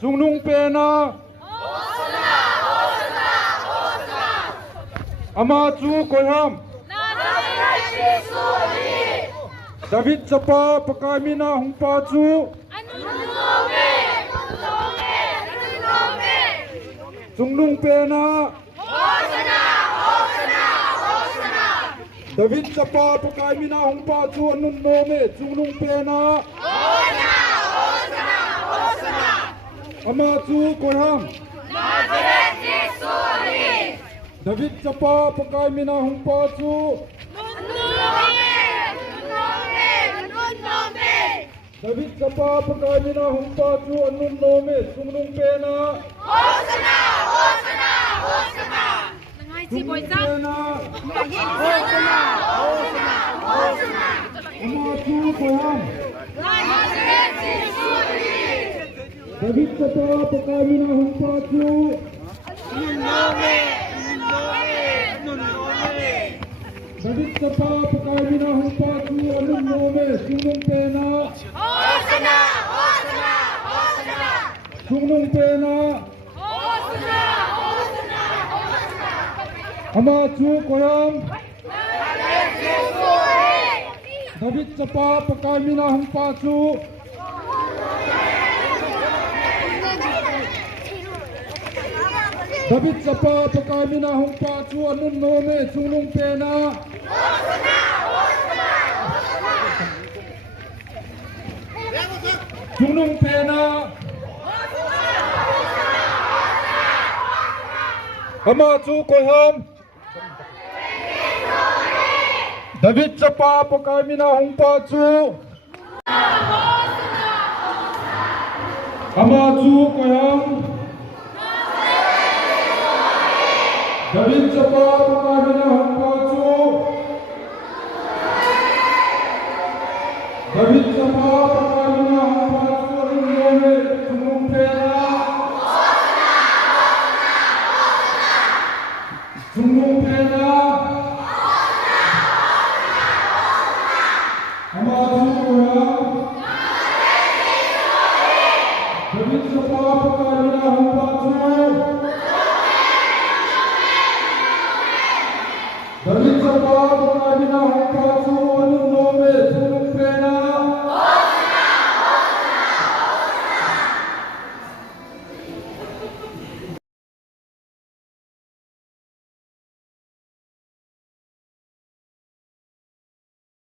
Jungnung Pena Ama Chu Koyam David Chapa Pakamina Hungpa Chu Jungnung Pena David Chapa Pakamina Hungpa Chu Anun Nome Jungnung Pena Ama Chu Koyam David Chapa Pakamina Hungpa Chu David Chapa Pakamina Hungpa Chu Anun Nome Jungnung Pena Jungnung Pena Ama Chu Koyam David Chapa Pakamina Hungpa Chu David Chapa Pakamina Hungpa Chu Anun Nome Jungnung Pena Jungnung Pena Ama Chu Koyam David Chapa Pakamina Hungpa Chu David Chapa Pakamina Hungpa Chu Anun Nome Jungnung Pena Jungnung Pena Ama Chu Koyam David Chapa Pakamina Hungpa Chu Ama Chu Koyam David Chapa Pakamina Hungpa Chu David Chapa Pakamina Hungpa Chu Anun Nome Jungnung Pena Jungnung Pena Ama Chu Koyam David Chapa Pakamina Hungpa Chu David Chapa Pakamina Hungpa